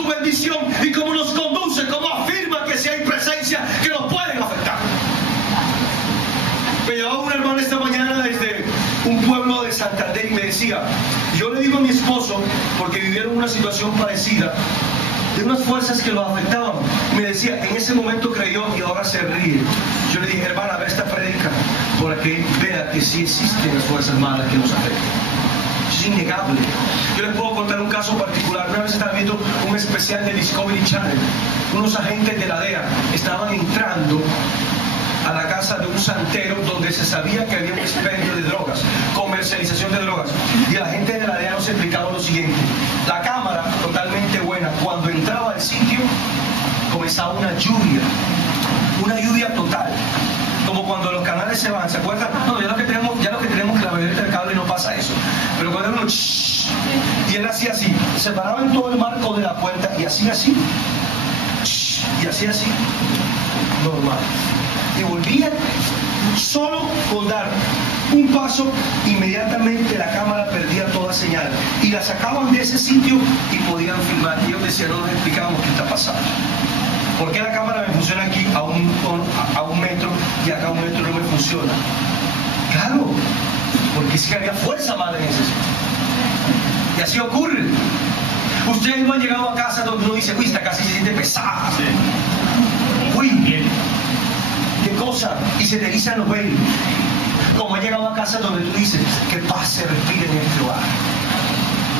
su bendición y cómo nos conduce, cómo afirma que si hay presencia que nos pueden afectar. Me llevaba un hermano esta mañana desde un pueblo de Santander y me decía, yo le digo a mi esposo, porque vivieron una situación parecida, de unas fuerzas que lo afectaban. Me decía, en ese momento creyó y ahora se ríe. Yo le dije, hermana, ve esta predica para que vea que sí existen las fuerzas malas que nos afectan. Es innegable. Yo les puedo contar un caso particular. Una vez estaba viendo un especial de Discovery Channel. Unos agentes de la DEA estaban entrando a la casa de un santero donde se sabía que había un expendio de drogas, comercialización de drogas. Y la gente de la DEA nos explicaba lo siguiente: la cámara, totalmente buena, cuando entraba al sitio comenzaba una lluvia total, como cuando los canales se van, ¿se acuerdan? No, ya lo que tenemos que la mayoría del cable no pasa eso, pero cuando uno y él hacía así, se paraba en todo el marco de la puerta y hacía así y hacía así, normal, y volvía solo con dar un paso, inmediatamente la cámara perdía toda señal y la sacaban de ese sitio y podían filmar. Y ellos decían, no nos explicábamos qué está pasando. ¿Por qué la cámara me funciona aquí a un metro y acá a un metro no me funciona? Claro, porque es que había fuerza mala en ese sitio. Y así ocurre. Ustedes no han llegado a casa donde uno dice, uy, esta casa se siente pesada. Uy, bien. ¿Qué cosa? Y se te erizan los pelos. Como he llegado a casa donde tú dices, que paz se respira en este hogar.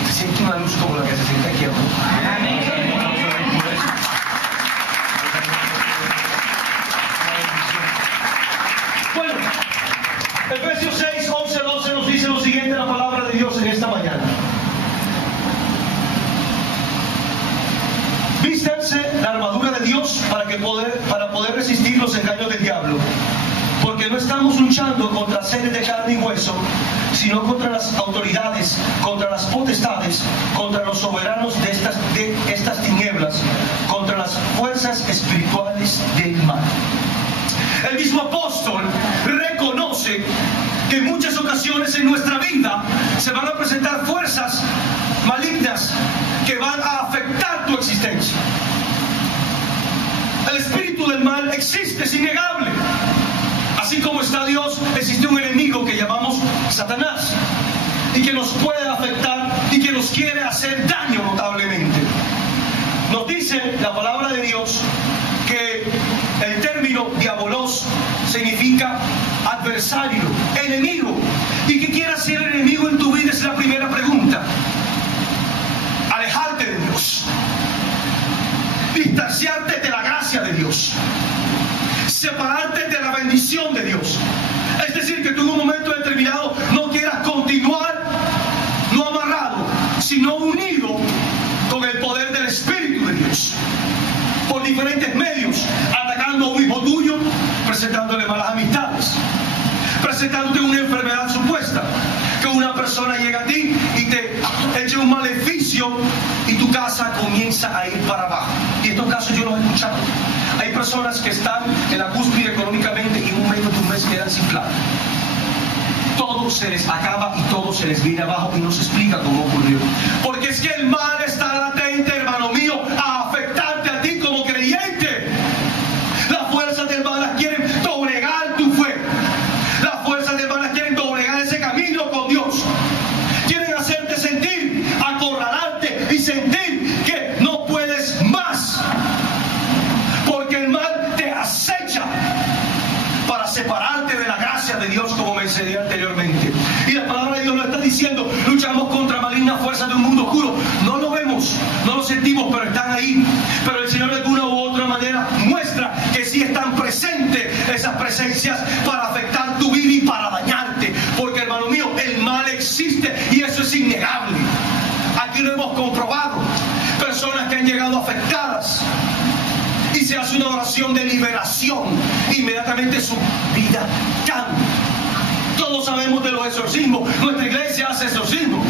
Se siente una luz como la que se siente aquí abajo. Amén. Bueno, Efesios 6, 11, 12 nos dice lo siguiente, la palabra de Dios en esta mañana. Vístanse la armadura de Dios para poder resistir los engaños del diablo. Porque no estamos luchando contra seres de carne y hueso, sino contra las autoridades, contra las potestades, contra los soberanos de estas tinieblas, contra las fuerzas espirituales del mal. El mismo apóstol reconoce que en muchas ocasiones en nuestra vida se van a presentar fuerzas malignas que van a afectar tu existencia. El espíritu del mal existe, es innegable. Así como está Dios, existe un enemigo que llamamos Satanás y que nos puede afectar y que nos quiere hacer daño notablemente. Nos dice la palabra de Dios que el término diabolos significa adversario, enemigo. ¿Y qué quiere hacer el enemigo en tu vida? Es la primera pregunta. Alejarte de Dios, distanciarte de la gracia de Dios, separarte de la bendición de Dios. Es decir, que tú en un momento determinado no quieras continuar, no amarrado, sino unido con el poder del Espíritu de Dios, por diferentes medios, atacando a un hijo tuyo, presentándole malas amistades, presentándote una enfermedad supuesta, que una persona llega a ti y te echa un maleficio y tu casa comienza a ir para abajo. Y estos casos yo los he escuchado. Hay personas que están en la cúspide económicamente y en un mes quedan sin plata. Todo se les acaba y todo se les viene abajo y no se explica cómo ocurrió. Porque es que el mal está latente, hermano mío, a afectarte a ti como creyente. Las fuerzas del mal las quieren doblegar tu fe. Las fuerzas del mal las quieren doblegar ese camino con Dios. Quieren hacerte sentir, acorralarte y sentir que no puedes más. Porque el mal te acecha para separarte de la gracia de Dios, como mencioné anteriormente. Y la palabra de Dios lo está diciendo: luchamos contra malignas fuerzas de un mundo oscuro. No lo vemos, no lo sentimos, pero están ahí. Pero el Señor de alguna u otra manera muestra que sí están presentes esas presencias para afectar tu vida y para dañarte. Porque, hermano mío, el mal existe y eso es innegable. Aquí lo hemos comprobado. Personas que han llegado afectadas y se hace una oración de liberación, inmediatamente su vida cambia. Todos sabemos de los exorcismos. Nuestra iglesia hace exorcismos.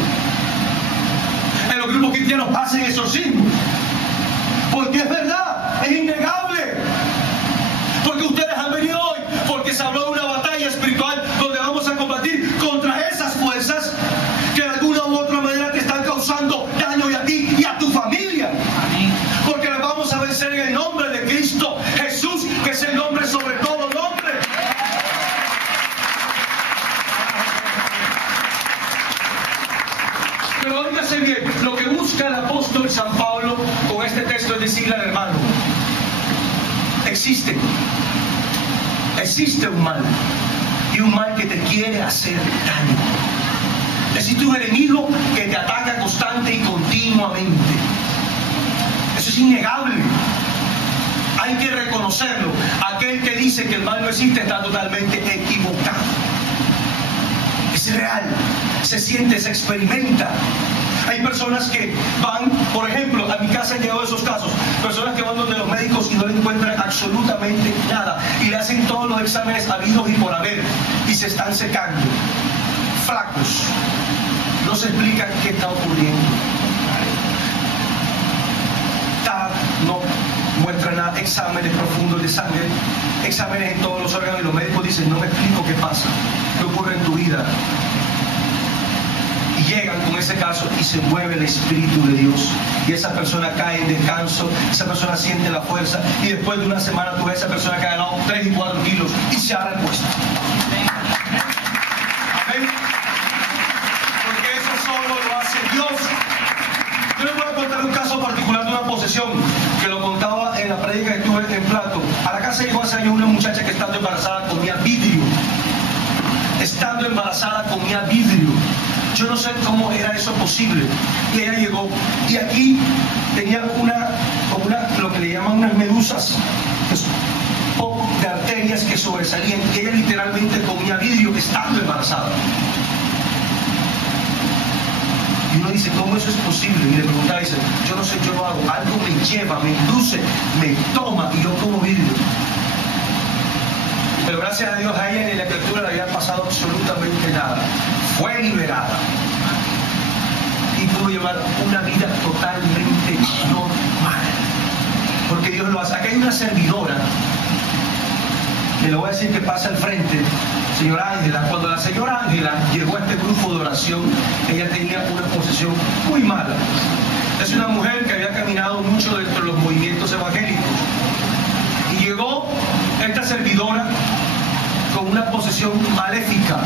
En los grupos cristianos hacen exorcismos. Porque es verdad, es innegable. Porque ustedes han venido hoy porque se habló de una batalla espiritual donde vamos a combatir contra esas fuerzas que de alguna u otra manera te están causando daño y a ti y a tu familia. Amén. Pero óigase bien, lo que busca el apóstol San Pablo con este texto es decirle al hermano: existe un mal, y un mal que te quiere hacer daño. Existe un enemigo que te ataca constante y continuamente. Eso es innegable. Hay que reconocerlo. Aquel que dice que el mal no existe está totalmente equivocado. Es real, se siente, se experimenta. Hay personas que van, por ejemplo, a mi casa han llegado esos casos, personas que van donde los médicos y no le encuentran absolutamente nada, y le hacen todos los exámenes habidos y por haber, y se están secando, flacos. No se explica qué está ocurriendo. No muestra nada, exámenes profundos de sangre, exámenes en todos los órganos, y los médicos dicen: no me explico qué pasa, qué ocurre en tu vida. Y llegan con ese caso y se mueve el Espíritu de Dios, y esa persona cae en descanso, esa persona siente la fuerza, y después de una semana tú ves a esa persona que ha ganado 3 y 4 kilos y se ha repuesto. Amén. Porque eso solo lo hace Dios. Yo les voy a contar un caso particular de una posesión que lo contaba en la prédica que estuve en Plato. A la casa llegó hace años una muchacha que, estando embarazada, comía vidrio. Estando embarazada comía vidrio. Yo no sé cómo era eso posible. Y ella llegó, y aquí tenía lo que le llaman unas medusas de arterias que sobresalían, y ella literalmente comía vidrio estando embarazada. Y uno dice: ¿cómo eso es posible? Y le preguntaba, dice: yo no sé, yo lo hago, algo me lleva, me induce, me toma, y yo como vidrio. Pero gracias a Dios, a ella en la escritura le había pasado absolutamente nada. Fue liberada y pudo llevar una vida totalmente normal, porque Dios lo hace. Aquí hay una servidora, le voy a decir que pasa al frente, señora Ángela. Cuando la señora Ángela llegó a este grupo de oración, ella tenía una posesión muy mala. Es una mujer que había caminado mucho dentro de los movimientos evangélicos, y llegó esta servidora con una posesión maléfica.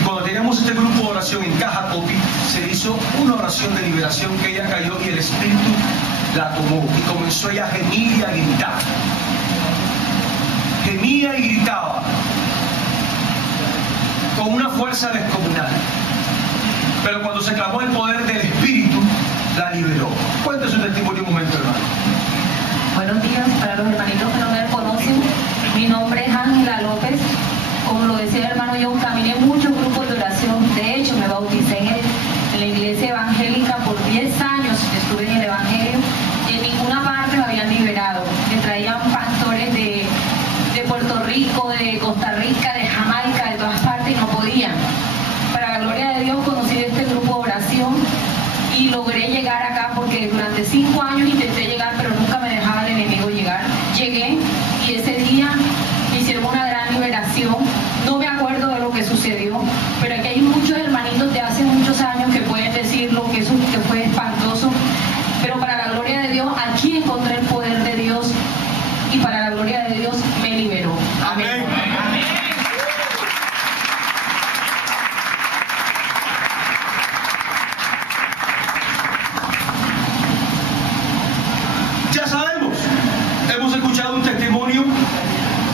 Y cuando teníamos este grupo de oración en Caja Copi, se hizo una oración de liberación, que ella cayó y el Espíritu la tomó, y comenzó ella a gemir y a gritar. Gemía y gritaba con una fuerza descomunal. Pero cuando se clamó el poder del Espíritu, la liberó. Cuente su testimonio un momento, hermano. Buenos días para los hermanitos que no me conocen. Mi nombre es Ángela López. Como lo decía el hermano, yo caminé muchos grupos de oración. De hecho, me bauticé en la iglesia evangélica por 10 años. Estuve en el evangelio y en ninguna parte me habían liberado. Me traían pastores de Puerto Rico, de Costa Rica, de Jamaica, de todas partes, y no podían. Para la gloria de Dios, conocí este grupo de oración y logré llegar acá, porque durante 5 años intenté llegar, pero nunca me dejaba el enemigo llegar. Llegué, y ese día hicieron una gran liberación. No me acuerdo de lo que sucedió, pero aquí hay muchos hermanitos de hace muchos años que pueden decirlo, que eso que fue espantoso. Pero para la gloria de Dios, aquí encontré el poder de Dios, y para la gloria de Dios me liberó. Amén. Amén. Ya sabemos, hemos escuchado un testimonio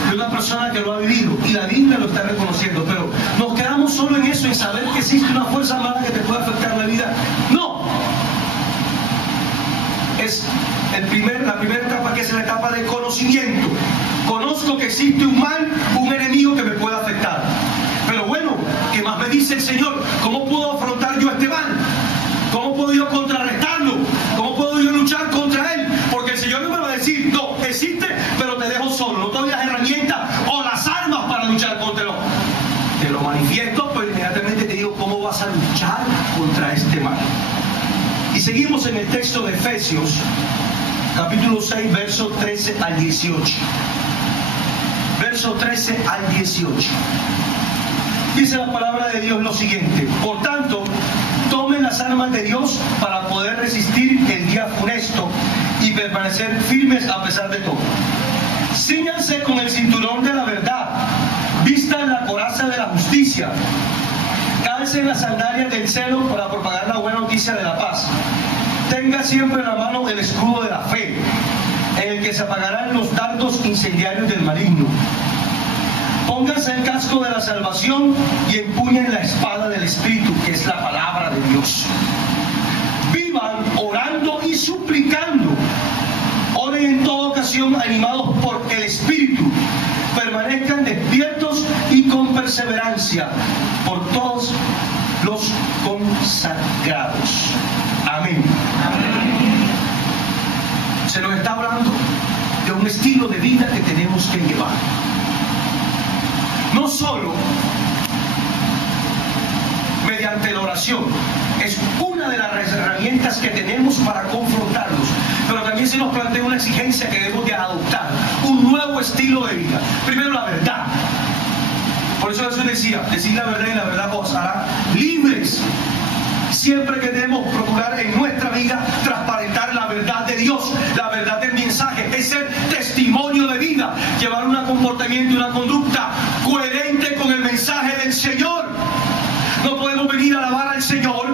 de una persona que lo ha vivido, y la Biblia lo está reconociendo, pero nos quedamos solo en eso, en saber que existe una fuerza mala que te puede afectar la vida. No, es la primera etapa, que es la etapa de conocimiento. Conozco que existe un mal, un enemigo que me puede afectar. Pero bueno, ¿qué más me dice el Señor? ¿Cómo puedo afrontar yo este mal? ¿Cómo puedo yo contrarrestarlo? ¿Cómo puedo yo luchar contra él? Porque el Señor no me va a decir: no, existe, pero te dejo solo, no te doy las herramientas o las armas para luchar contra él. Te lo manifiesto, pero inmediatamente te digo cómo vas a luchar contra este mal. Y seguimos en el texto de Efesios, capítulo 6, verso 13 al 18. Verso 13 al 18. Dice la palabra de Dios lo siguiente: por tanto, tomen las armas de Dios para poder resistir el día funesto y permanecer firmes a pesar de todo. Cíñanse con el cinturón de la verdad, vistan la coraza de la justicia, Calce las sandalias del celo para propagar la buena noticia de la paz. Tenga siempre en la mano el escudo de la fe, en el que se apagarán los dardos incendiarios del maligno. Pónganse el casco de la salvación y empuñen la espada del Espíritu, que es la palabra de Dios. Vivan orando y suplicando. Oren en toda ocasión animados por el Espíritu. Permanezcan despiertos y con perseverancia por todos los consagrados. Amén. Se nos está hablando de un estilo de vida que tenemos que llevar. No solo mediante la oración, es una de las herramientas que tenemos para confrontarlos, pero también se nos plantea una exigencia que debemos de adoptar, un nuevo estilo de vida. Primero, la verdad. Por eso Jesús decía, decid la verdad y la verdad os hará libres. Siempre que debemos procurar en nuestra vida transparentar la verdad de Dios, la verdad del mensaje, es el testimonio de vida, llevar un comportamiento y una conducta coherente con el mensaje del Señor. No podemos venir a alabar al Señor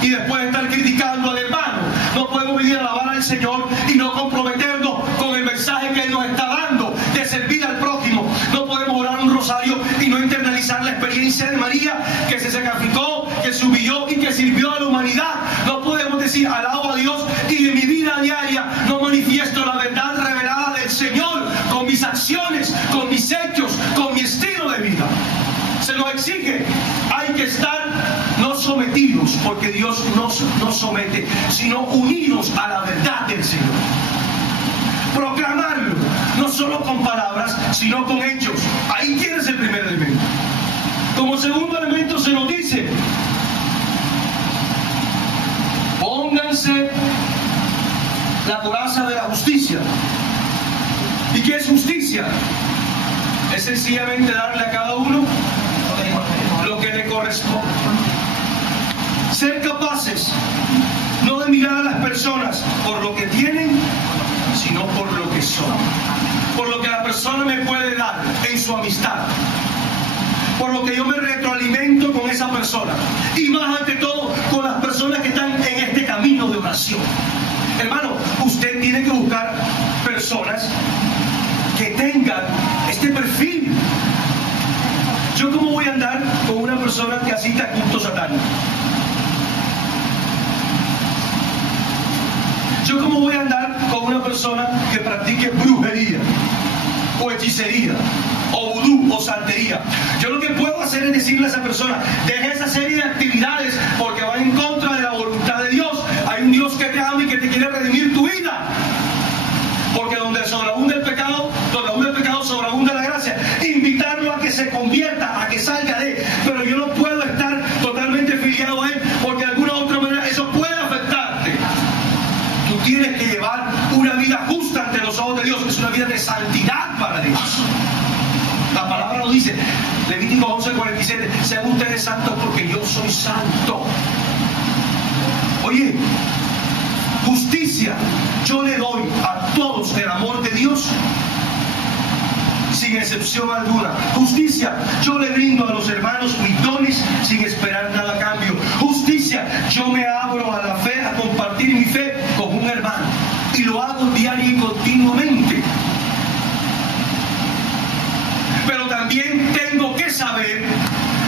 y después estar criticando al hermano. No podemos venir a alabar al Señor y no comprometernos con el mensaje que Él nos está dando, de servir al prójimo. No podemos orar un rosario y no internalizar la experiencia de María, que se sacrificó, que se humilló y que sirvió a la humanidad. No podemos decir alabo a Dios y en mi vida diaria no manifiesto la verdad revelada del Señor con mis acciones, con mis hechos, con mi estilo de vida. Se nos exige, hay que estar no sometidos, porque Dios nos somete, sino unidos a la verdad del Señor. Proclamarlo, no solo con palabras, sino con hechos. Ahí tienes el primer elemento. Como segundo elemento se nos dice, pónganse la coraza de la justicia. ¿Y qué es justicia? Es sencillamente darle a cada uno lo que le corresponde. Ser capaces no de mirar a las personas por lo que tienen, sino por lo que son. Por lo que la persona me puede dar en su amistad. Por lo que yo me retroalimento con esa persona. Y más ante todo, con las personas que están en este camino de oración. Hermano, usted tiene que buscar personas que tengan este perfil. ¿Yo cómo voy a andar con una persona que asista a culto satánico? ¿Yo cómo voy a andar con una persona que practique brujería o hechicería o vudú o santería? Yo lo que puedo hacer es decirle a esa persona, deja esa serie de actividades porque va en contra de la voluntad de Dios. Hay un Dios que te ama y que te quiere redimir tu vida. Porque donde sobreabunda el pecado, sobreabunda la gracia. Invitarlo a que se convierta, a que salga de él. Pero yo no puedo estar totalmente filiado a él, porque de alguna u otra manera eso puede afectarte. Tú tienes que llevar una vida justa ante los ojos de Dios. Es una vida de santidad para Dios. La palabra lo dice, Levítico 11:47, sean ustedes santos porque yo soy santo. Oye, justicia, yo le doy a todos el amor de Dios sin excepción alguna. Justicia, yo le brindo a los hermanos mis dones sin esperar nada a cambio. Justicia, yo me abro a la fe, a compartir mi fe con un hermano. Y lo hago diario y continuamente. Pero también tengo que saber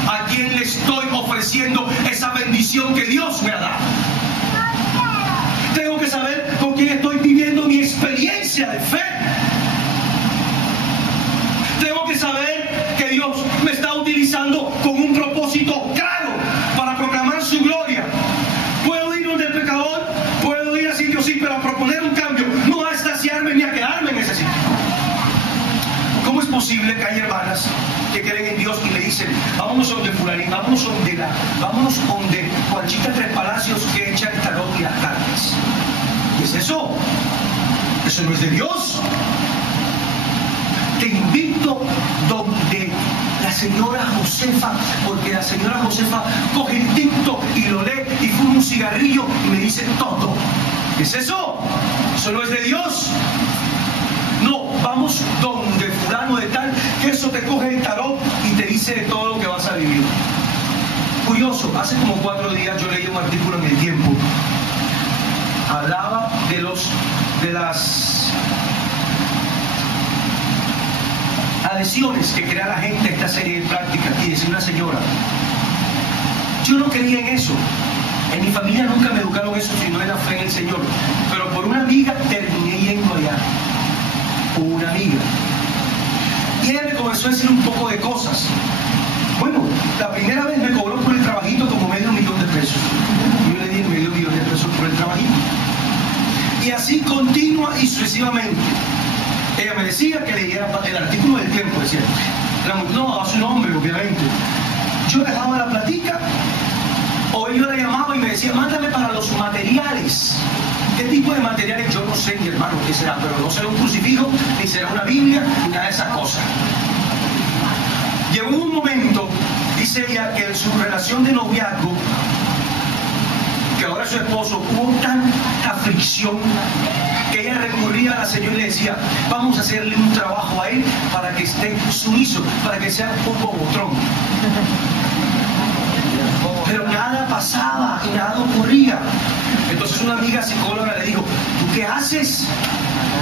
a quién le estoy ofreciendo esa bendición que Dios me ha dado. Tengo que saber con quién estoy viviendo mi experiencia de fe. Tengo que saber que Dios me está utilizando con un propósito claro para proclamar su gloria. Puedo ir donde el pecador, puedo ir a sitio sí, pero a proponer un cambio, no a estaciarme ni a quedarme en ese sitio. ¿Cómo es posible que hay hermanas que creen en Dios y le dicen, vámonos donde fulanín, vámonos donde Juanchita Tres Palacios que echa el tarot y las cartas? ¿Qué es eso? Eso no es de Dios. Te invito donde la señora Josefa, porque la señora Josefa coge el TikTok y lo lee y fuma un cigarrillo y me dice todo. ¿Qué es eso? Eso no es de Dios. No, vamos donde fulano de tal, que eso te coge el tarot y te dice de todo lo que vas a vivir. curioso, hace como 4 días yo leí un artículo en El Tiempo. Hablaba de las adhesiones que crea la gente a esta serie de prácticas. Y decía una señora: yo no creía en eso. En mi familia nunca me educaron eso, sino en la fe en el Señor. Pero por una amiga terminé yendo allá. Una amiga. Y ella me comenzó a decir un poco de cosas. Bueno, la primera vez me cobró por el trabajito como $500,000. Yo le di $500,000 por el trabajito. Y así continua y sucesivamente. Ella me decía que leyera el artículo del Tiempo, decía. No, a su nombre, obviamente. Yo dejaba la platica, o yo la llamaba y me decía: mándame para los materiales. ¿Qué tipo de materiales? Yo no sé, mi hermano, qué será, pero no será un crucifijo, ni será una Biblia, ni nada de esas cosas. Llegó un momento, dice ella, que en su relación de noviazgo, que ahora es su esposo, hubo tanta fricción que ella recurría a la Señora y le decía: vamos a hacerle un trabajo a él para que esté sumiso, para que sea un bobotrón. Pero nada pasaba y nada ocurría. Entonces una amiga psicóloga le dijo: ¿tú qué haces?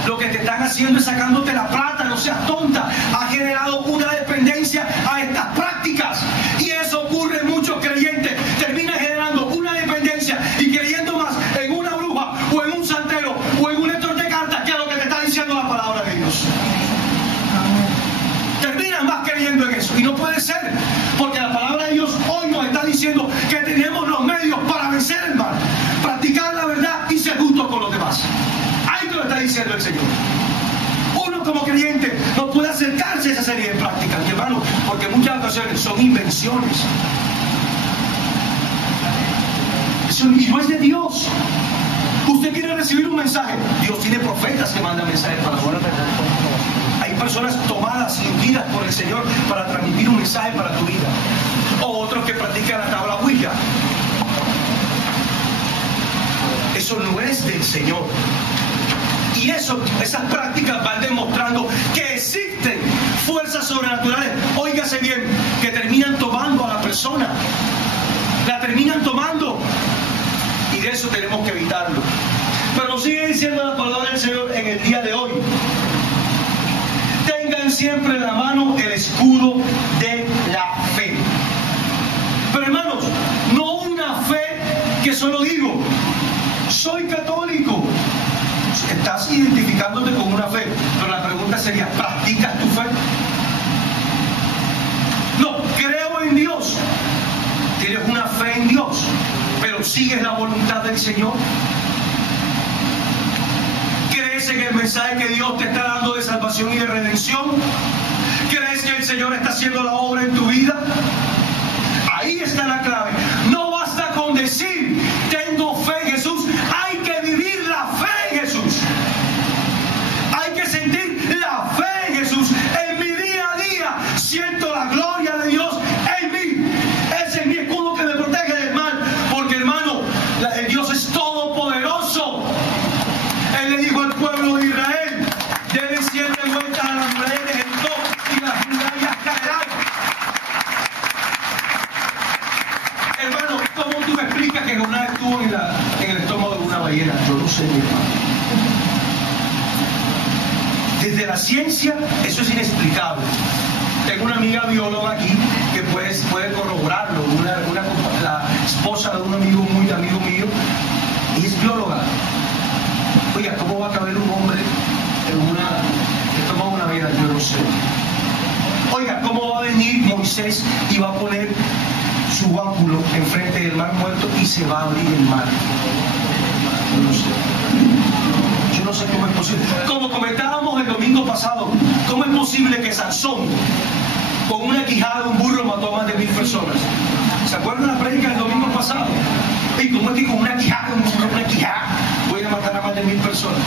Lo que te están haciendo es sacándote la plata, no seas tonta. Ha generado una dependencia a estas prácticas. Y eso ocurre en muchos creyentes. Termina generando una dependencia y creyendo más en una bruja o en un santero o en un lector de cartas que lo que te está diciendo la palabra de Dios. Terminan más creyendo en eso. Y no puede ser, porque la palabra de Dios hoy nos está diciendo que tenemos los medios para vencer el mal, practicar la verdad y ser justos con los demás. Ahí te lo está diciendo el Señor. Uno como creyente no puede acercarse a esa serie de prácticas, mi hermano, porque en muchas ocasiones son invenciones. Y no es de Dios. Usted quiere recibir un mensaje, Dios tiene profetas que mandan mensajes para vos. Hay personas tomadas y ungidas por el Señor para transmitir un mensaje para tu vida. O otros que practican la tabla Ouija. Eso no es del Señor. Y esas prácticas van demostrando que existen fuerzas sobrenaturales, óigase bien, que terminan tomando a la persona. La terminan tomando. Y de eso tenemos que evitarlo. Pero nos sigue diciendo la palabra del Señor en el día de hoy: tengan siempre en la mano el escudo de la fe. Pero hermanos, no una fe que solo digo: soy católico. Estás identificándote con una fe, pero la pregunta sería: ¿practicas tu fe? No, creo en Dios. Tienes una fe en Dios, pero ¿sigues la voluntad del Señor? ¿Crees en el mensaje que Dios te está dando de salvación y de redención? ¿Crees que el Señor está haciendo la obra en tu vida? Ahí está la clave. No basta con decir: tengo fe en Jesús. Hay que vivir la fe en Jesús. Hay que sentir la fe en Jesús. En mi día a día siento la gloria de Dios en mí. Ese es mi escudo que me protege del mal. Porque, hermano, el Dios es todopoderoso. Él le dijo al pueblo de Israel: denle 7 vueltas a las murallas de Jericó y las murallas caerán. Hermano, ¿cómo tú me explicas que Jonás estuvo en el estómago de una ballena? Yo no sé, mi hermano. Desde la ciencia, eso es inexplicable. Tengo una amiga bióloga aquí que puede corroborarlo. La esposa de un amigo mío, y es bióloga. Oiga, ¿cómo va a caber un hombre en estómago de una ballena? Yo no sé. Oiga, ¿cómo va a venir Moisés y va a poner su báculo enfrente del mar muerto y se va a abrir el mar? Yo no sé. Yo no sé cómo es posible. Como comentábamos el domingo pasado, ¿cómo es posible que Sansón, con una quijada de un burro, mató a más de 1000 personas? ¿Se acuerdan la prédica del domingo pasado? ¿Y cómo es que con una quijada de un burro, voy a matar a más de 1000 personas?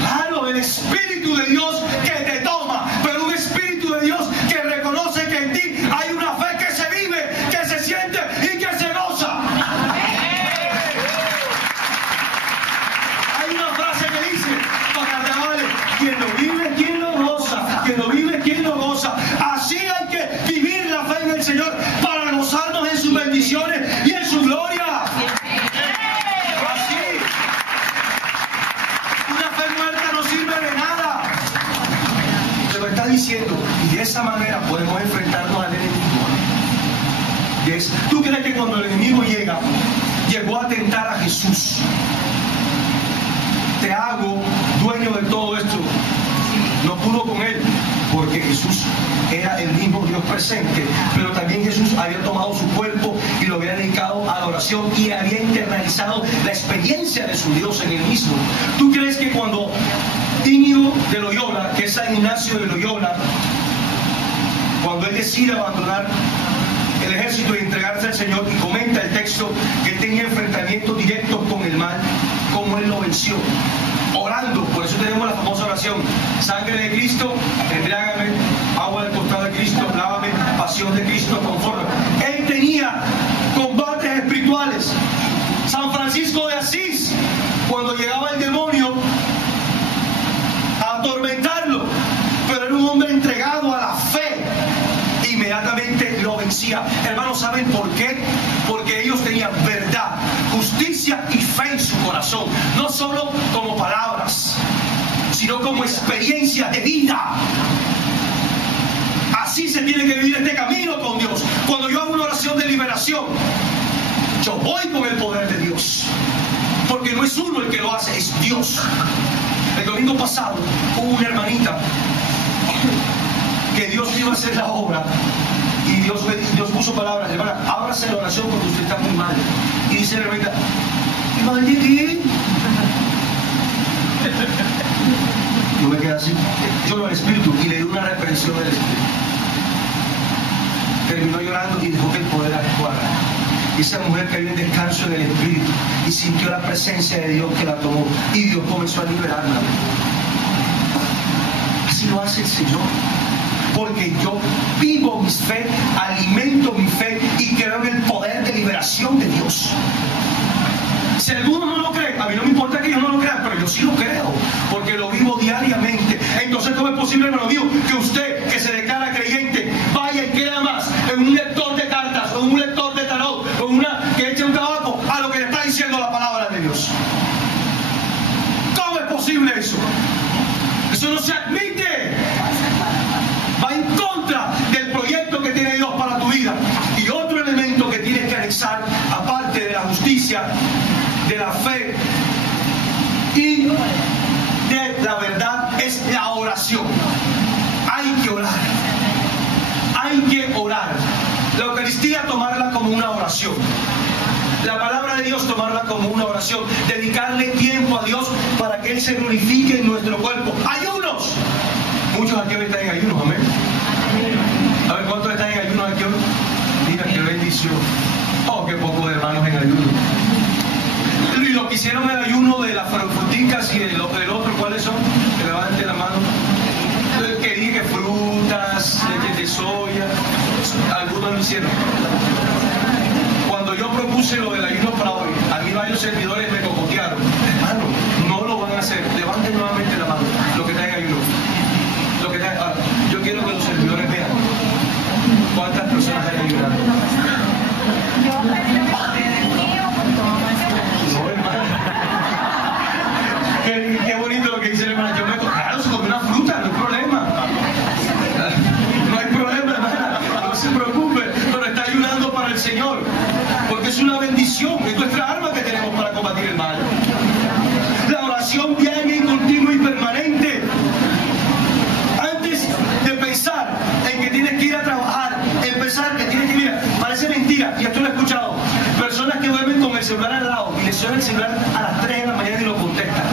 Claro, el Espíritu de Dios que te toma, pero un Espíritu de Dios que reconoce que en ti hay una fe que se vive, que se siente y que se goza. Hay una frase que dice, para carnavales: quien lo vive, quien lo goza, quien lo vive, quien lo goza. Así hay que vivir la fe en el Señor para gozarnos en sus bendiciones y en su gloria. Así. Una fe muerta no sirve de nada. Te lo está diciendo. Y de esa manera podemos enfrentarnos al enemigo. ¿Tú crees que cuando el enemigo llegó a tentar a Jesús, te hago dueño de todo esto? No pudo con él, porque Jesús era el mismo Dios presente, pero también Jesús había tomado su cuerpo y lo había dedicado a la oración y había internalizado la experiencia de su Dios en él mismo. ¿Tú crees que cuando Íñigo de Loyola, que es San Ignacio de Loyola, cuando él decide abandonar el ejército y entregarse al Señor, y comenta el texto que él tenía enfrentamientos directos con el mal, cómo él lo venció? Orando. Por eso tenemos la famosa oración: sangre de Cristo, embriágame; agua del costado de Cristo, lávame; pasión de Cristo, conforme. Él tenía combates espirituales. San Francisco de Asís, cuando llegaba el demonio a atormentarlo, pero era un hombre entregado a la fe, inmediatamente lo vencía. Hermanos, ¿saben por qué? Porque ellos tenían verdad, justicia y fe en su corazón, no solo como palabras, sino como experiencia de vida. Así se tiene que vivir este camino con Dios. Cuando yo hago una oración de liberación, yo voy con el poder de Dios, porque no es uno el que lo hace, es Dios. El domingo pasado hubo una hermanita que Dios iba a hacer la obra, y Dios puso palabras: hermana, ábrase la oración porque usted está muy mal. Y dice la hermanita: ¿mal de qué? Yo me quedé así, yo lo al Espíritu, y le di una reprensión del Espíritu. Terminó llorando y dejó que el poder actuara. Esa mujer cayó en descanso en el Espíritu y sintió la presencia de Dios que la tomó, y Dios comenzó a liberarla. Así lo hace el Señor, porque yo vivo mi fe, alimento mi fe y creo en el poder de liberación de Dios. Si alguno no lo cree, a mí no me importa que ellos no lo crean, pero yo sí lo creo, porque lo vivo diariamente. Entonces, ¿cómo es posible, hermano mío, que usted, que se declara creyente, vaya y crea más en un lector de cartas, o en un lector de tarot, o una que eche un tabaco a lo que le está diciendo la palabra de Dios? ¿Cómo es posible eso? Eso no se admite. Va en contra del proyecto que tiene Dios para tu vida. Y otro elemento que tienes que anexar, aparte de la justicia, de la fe y de la verdad, es la oración. Hay que orar. Hay que orar. La Eucaristía, tomarla como una oración. La palabra de Dios, tomarla como una oración. Dedicarle tiempo a Dios para que Él se glorifique en nuestro cuerpo. ¡Ayunos! Muchos aquí hoy están en ayunos, amén. A ver, ¿cuántos están en ayunos aquí hoy? Mira, qué bendición. Oh, qué pocos de hermanos en ayuno. Y lo que hicieron el ayuno de las fruticas y el otro, ¿cuáles son? Que levanten la mano. Que dije frutas, leche de soya. Algunos lo hicieron. Cuando yo propuse lo del ayuno para hoy, a mí varios servidores me cocotearon. Hermano, no lo van a hacer. Levanten nuevamente la mano, lo que está en ayuno. Ahora, yo quiero que los servidores vean cuántas personas hay ayunando. No, hermano. Qué bonito lo que dice el hermano. Yo me claro, se come una fruta, no hay problema. No hay problema, hermana. No se preocupe, pero está ayunando para el Señor, porque es una bendición, es nuestra arma que tenemos para combatir el mal. La oración diaria y continua y permanente. Antes de pensar en que tienes que ir a trabajar, empezar que tienes que ir, parece mentira, y esto lo he escuchado, personas que duermen con el celular al lado y les suena el celular a las 3 de la mañana y lo contestan.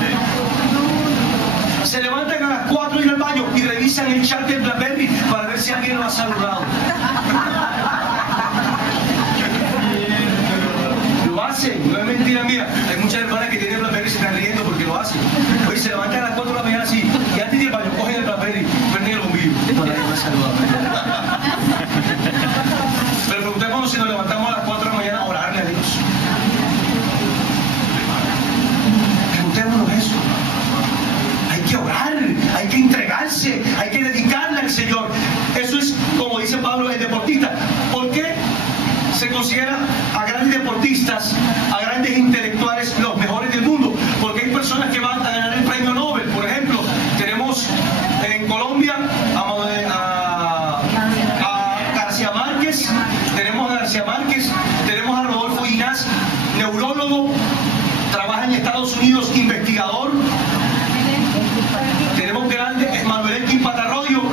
Se levantan a las 4 y ir al baño y revisan el chat del BlackBerry para ver si alguien lo ha saludado. Lo hacen, no es mentira mía. Hay muchas hermanas que tienen BlackBerry y se están riendo porque lo hacen. Hoy se levantan a las 4 de la mañana así, y antes de ir al baño cogen el BlackBerry, prenden el bombillo para que me saluden. Pero preguntémonos si nos levantamos a las 4 de la mañana a orarle a Dios. Preguntémonos eso. Hay que orar, hay que entregarse, hay que dedicarle al Señor. Eso es, como dice Pablo, el deportista. ¿Por García Márquez, tenemos a Rodolfo Ginás, neurólogo, trabaja en Estados Unidos, investigador. Tenemos grandes, Manuel Elkin Patarroyo,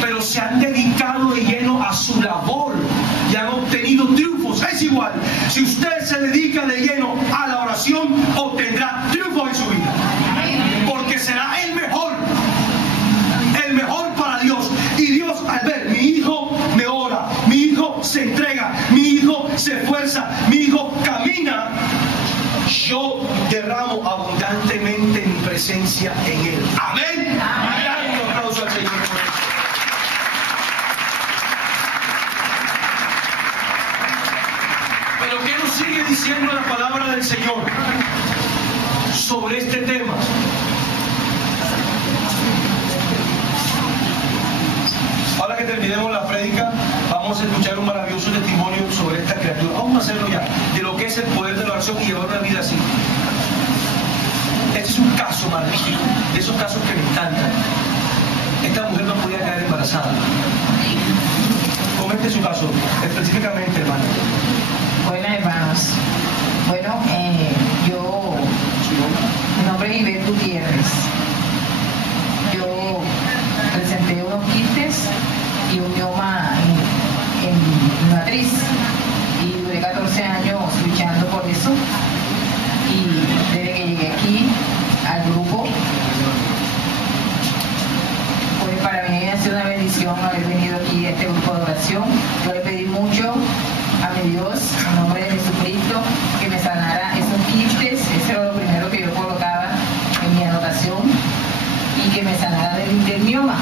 pero se han dedicado de lleno a su labor y han obtenido triunfos. Es igual, si usted se dedica de lleno a la oración, obtendrá triunfos en su vida, porque será el mejor para Dios. Y Dios, al ver, mi hijo me ora, mi hijo se entrega, mi hijo se esfuerza, mi hijo camina, yo derramo abundantemente mi presencia en él. Amén. Amén. Un aplauso al Señor. Pero ¿qué nos sigue diciendo la palabra del Señor sobre este tema? Ahora que terminemos la prédica, vamos a escuchar un maravilloso testimonio sobre esta criatura. Vamos a hacerlo ya, de lo que es el poder de la oración y llevar una vida así. Este es un caso magnífico, de esos casos que me encantan. Esta mujer no podía quedar embarazada. Comente su caso, específicamente, hermano. Bueno, hermanos. Bueno, mi nombre es Ivette Gutiérrez. Yo presenté unos quistes y un mioma en mi matriz y duré 14 años luchando por eso, y desde que llegué aquí al grupo, pues para mí ha sido una bendición haber venido aquí a este grupo de oración. Yo le pedí mucho a mi Dios, en nombre de Jesucristo, que me sanara esos quistes. Eso era lo primero que yo colocaba en mi anotación, y que me sanara del mioma.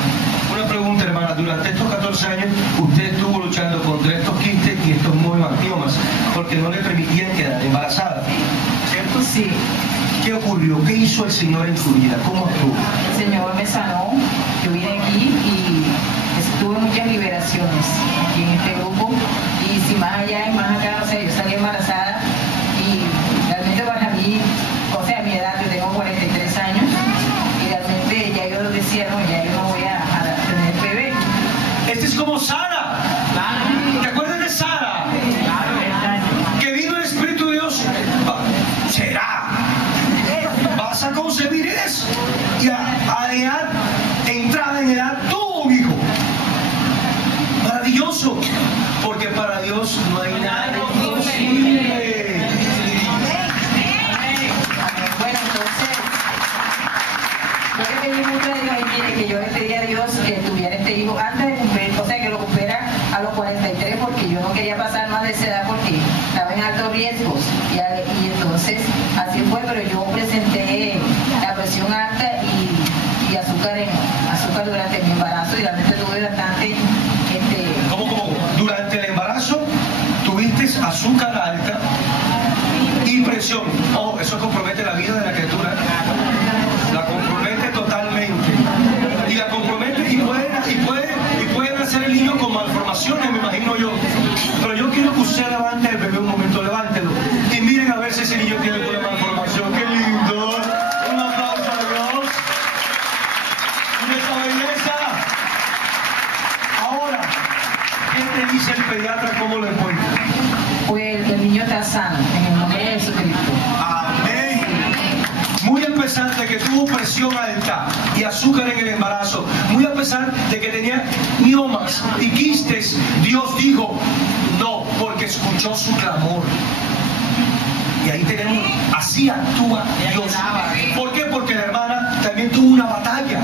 Una pregunta, hermana, durante estos 14 años usted estuvo luchando contra estos quistes y estos miomas porque no le permitían quedar embarazada, ¿cierto? Sí. ¿Qué ocurrió? ¿Qué hizo el Señor en su vida? ¿Cómo actuó? El Señor me sanó. Yo vine aquí y tuve muchas liberaciones aquí en este grupo, y si más allá y más acá, o sea, yo salí embarazada, y realmente para mí, o sea, a mi edad, yo tengo 43 años, y realmente ya yo lo decía, no, ya yo no voy a tener bebé. Este es como Sara. ¿Te acuerdas de Sara? Que vino el Espíritu de Dios. Será. Vas a concebir eso. Y a edad, entrada en edad, tuvo un hijo. Maravilloso. Porque para Dios no hay nada imposible. Bueno, entonces, yo le pedí mucho a Dios, y mire, que yo le pedí a Dios que tuviera este hijo antes de cumplir, o sea, que lo cumpliera a los 43, porque yo no quería pasar más de esa edad porque estaba en altos riesgos. Y entonces, así fue, pero yo presenté la presión alta y azúcar durante mi embarazo, y realmente tuve bastante... ¿Cómo? Durante el embarazo tuviste azúcar alta y presión. Oh, eso compromete la vida de la criatura. La compromete totalmente. Y la compromete y puede nacer el niño con malformaciones, me imagino yo. Pero yo quiero que usted levante el bebé un momento, levántelo. Y miren a ver si ese niño tiene alguna malformación. ¡Qué lindo! Un aplauso a Dios. Y esa belleza. Ahora, ¿qué te dice el pediatra? ¿Cómo lo encuentra? Pues el niño está sano, en el nombre de Jesucristo. Amén. Muy a pesar de que tuvo presión alta y azúcar en el embarazo, muy a pesar de que tenía miomas y quistes, Dios dijo no, porque escuchó su clamor. Y ahí tenemos, así actúa Dios. ¿Por qué? Porque la hermana también tuvo una batalla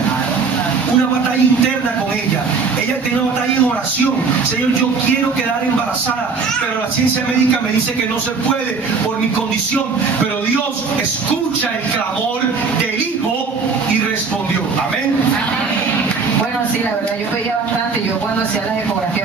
interna con ella. Ella tenía una batalla en oración. Señor, yo quiero quedar embarazada, pero la ciencia médica me dice que no se puede por mi condición. Pero Dios escucha el clamor del hijo y respondió. Amén. Bueno, sí, la verdad yo veía bastante. Yo cuando hacía las ecografías